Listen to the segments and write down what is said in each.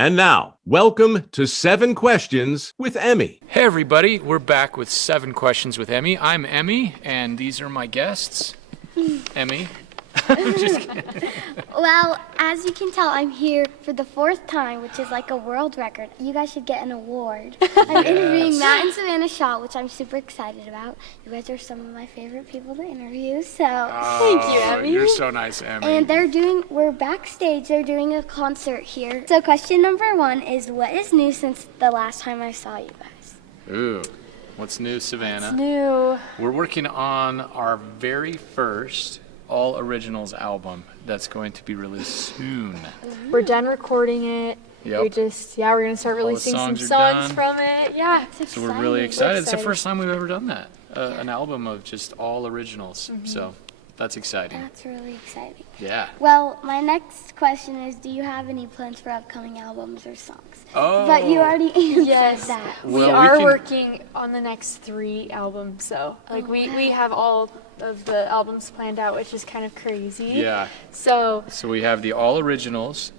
And now, welcome to 7 Questions with Emmy. Hey everybody, we're back with 7 Questions with Emmy. I'm Emmy, and these are my guests. Emmy. I'm just kidding. Well, as you can tell, I'm here for the 4th time, which is like a world record. You guys should get an award. I'm interviewing Matt and Savanna Shaw, which I'm super excited about. You guys are some of my favorite people to interview, so thank you, Emmy. You're so nice, Emmy. And we're backstage, they're doing a concert here. So question number 1 is, what is new since the last time I saw you guys? Ooh, what's new, Savannah? What's new? We're working on our very first all originals album that's going to be released soon. We're done recording it. Yep. We're gonna start releasing some songs from it. Yeah. So we're really excited. It's the first time we've ever done that. An album of just all originals. So that's exciting. That's really exciting. Yeah. Well, my next question is, do you have any plans for upcoming albums or songs? Oh. But you already answered Yes. that. We are working on the next 3 albums, so we have all of the albums planned out, which is kind of crazy. Yeah. So we have the all originals,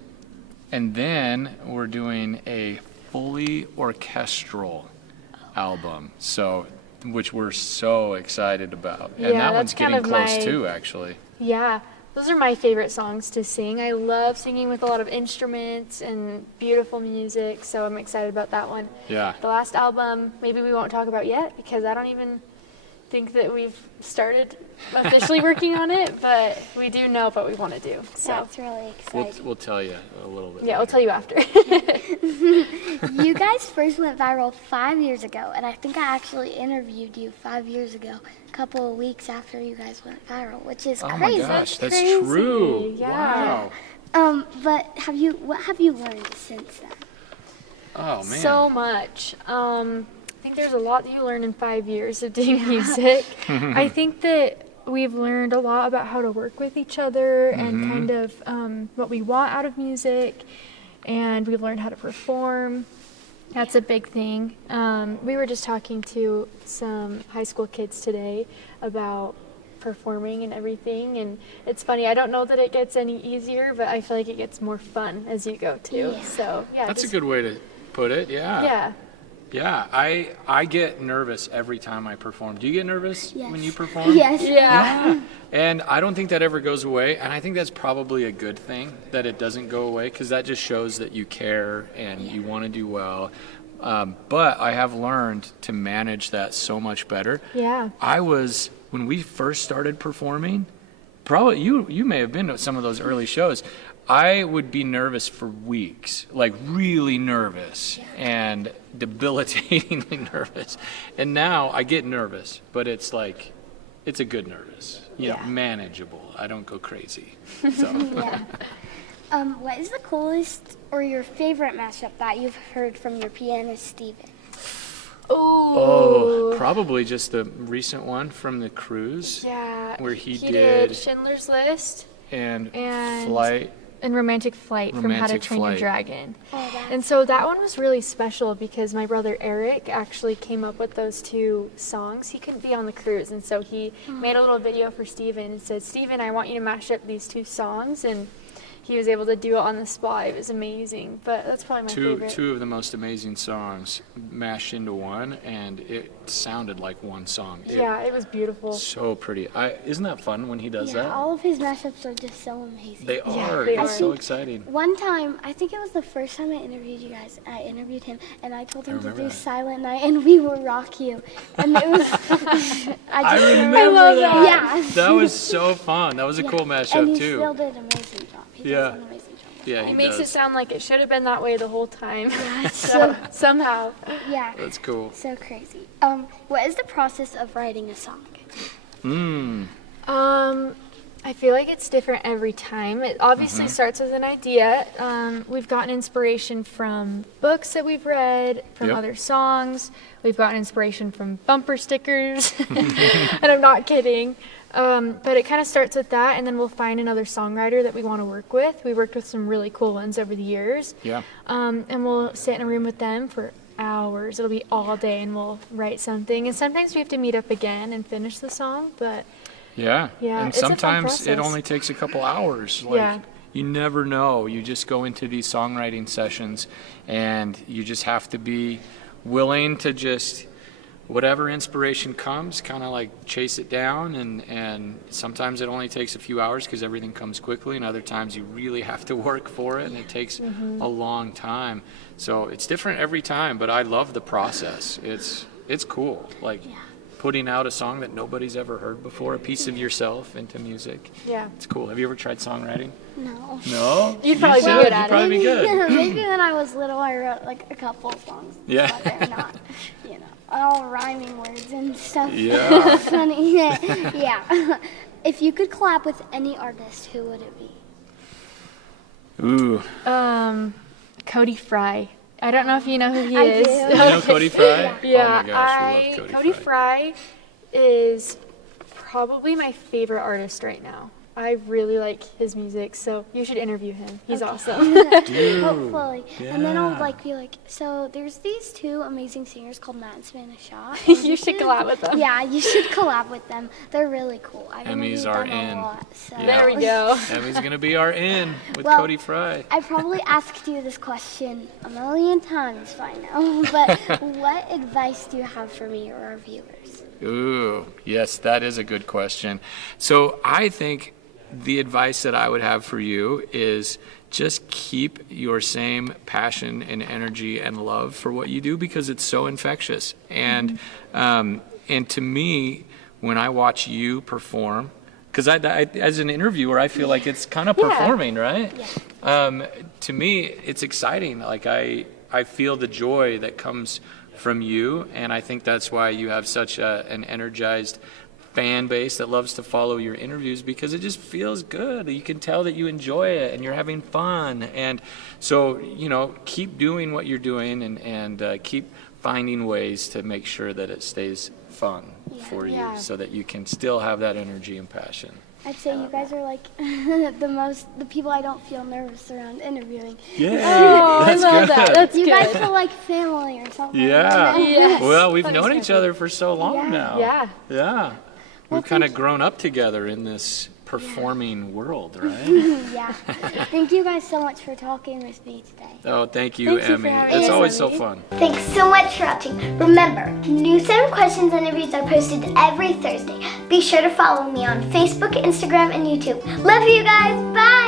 and then we're doing a fully orchestral album. So which we're so excited about. And that one's getting close too, actually. Yeah. Those are my favorite songs to sing. I love singing with a lot of instruments and beautiful music, so I'm excited about that one. Yeah. The last album, maybe we won't talk about yet because I don't even think that we've started officially working on it, but we do know what we want to do. So That's really exciting. We'll tell you a little bit. Yeah, I'll tell you after. You guys first went viral 5 years ago, and I think I actually interviewed you 5 years ago, a couple of weeks after you guys went viral, which is crazy. Oh my gosh, that's crazy. true. Yeah. Wow. But what have you learned since then? Oh man. So much. I think there's a lot that you learn in 5 years of doing music. I think that we've learned a lot about how to work with each other and kind of what we want out of music, and we've learned how to perform. That's a big thing. We were just talking to some high school kids today about performing and everything, and it's funny, I don't know that it gets any easier, but I feel like it gets more fun as you go too. Yeah. So yeah, That's a good way to put it. Yeah. Yeah. I get nervous every time I perform. Do you get nervous when you perform? Yes. Yeah. And I don't think that ever goes away, and I think that's probably a good thing that it doesn't go away, because that just shows that you care and you want to do well. But I have learned to manage that so much better. Yeah. When we first started performing, probably you may have been to some of those early shows, I would be nervous for weeks, like really nervous and debilitatingly nervous. And now I get nervous, but it's like, it's a good nervous, you know, manageable. I don't go crazy. So. What is the coolest or your favorite mashup that you've heard from your pianist, Steven? Oh, probably just the recent one from the cruise. Yeah. Where he did Schindler's List and Flight. And Romantic Flight from How to Train Your Dragon. Oh, And so that one was really special because my brother Eric actually came up with those 2 songs. He couldn't be on the cruise, and so he made a little video for Steven and said, "Steven, I want you to mash up these 2 songs." And he was able to do it on the spot. It was amazing, but that's probably my favorite. Two of the most amazing songs mashed into one, and it sounded like one song. It was beautiful. So pretty. Isn't that fun when he does that? All of his mashups are just so amazing. They are. they It's are. so exciting. One time, I think it was the first time I interviewed you guys, I interviewed him, and I told him to do Silent Night, and We Will Rock You. And it was, I remember that. Yeah. That was so fun. That was a cool mashup, and he too. still did an amazing job. He does an amazing job. Yeah, He makes it sound like it should have been that way the whole time. So somehow. Yeah. That's cool. So crazy. What is the process of writing a song? I feel like it's different every time. It obviously starts with an idea. We've gotten inspiration from books that we've read, from other songs. We've gotten inspiration from bumper stickers. And I'm not kidding. But it kind of starts with that, and then we'll find another songwriter that we want to work with. We worked with some really cool ones over the years. Yeah. And we'll sit in a room with them for hours. It'll be all day, and we'll write something. And sometimes we have to meet up again and finish the song, but Yeah. Yeah, And it's a fun sometimes it process. only takes a couple hours. Yeah. you never know. You just go into these songwriting sessions and you just have to be willing to just, whatever inspiration comes, kind of like chase it down, and sometimes it only takes a few hours because everything comes quickly, and other times you really have to work for it and it takes a long time. So it's different every time, but I love the process. It's cool, like putting out a song that nobody's ever heard before, a piece of yourself into music. Yeah. It's cool. Have you ever tried songwriting? No. No? You'd probably be should. good You'd at it. probably be good. Maybe when I was little, I wrote like a couple of songs. Yeah. But they're not, all rhyming words and stuff. Yeah. It's funny. Yeah. If you could collab with any artist, who would it be? Ooh. Cody Fry. I don't know if you know who he I is. do. You know Cody Fry? Yeah, Oh my gosh, we love Cody Fry is probably my favorite artist right now. I really like his music, so you should interview him. He's awesome. Hopefully. And then I'll be like, so there's these two amazing singers called Matt and Savanna Shaw. and You should collab with them. Yeah, you should collab with them. They're really cool. I've Emmy's interviewed our them a in. lot, so. Yeah. There we go. Emmy's going to be our in with Well, Cody Fry. I probably asked you this question a million times by now, but what advice do you have for me or our viewers? Ooh, yes, that is a good question. So I think the advice that I would have for you is just keep your same passion and energy and love for what you do, because it's so infectious. And to me, when I watch you perform, because I, as an interviewer, I feel like it's kind of performing, right? Yeah. To me, it's exciting. Like I feel the joy that comes from you, and I think that's why you have such an energized fan base that loves to follow your interviews, because it just feels good. You can tell that you enjoy it and you're having fun. And so, keep doing what you're doing, and keep finding ways to make sure that it stays fun for you, so that you can still have that energy and passion. I'd say you guys are like the people I don't feel nervous around interviewing. Yeah, Oh, I love that. That's You good. guys feel like family or something. Yeah. Yes. Well, we've known each other for so long Yeah. now. Yeah. Yeah. Well, We've kind of thank grown up together in this performing world, right? Yeah. Thank you guys so much for talking with me today. Oh, thank you, Thank you for Emmy. having It's us, always so Emmy. fun. Thanks so much for watching. Remember, new 7 questions interviews are posted every Thursday. Be sure to follow me on Facebook, Instagram, and YouTube. Love you guys. Bye.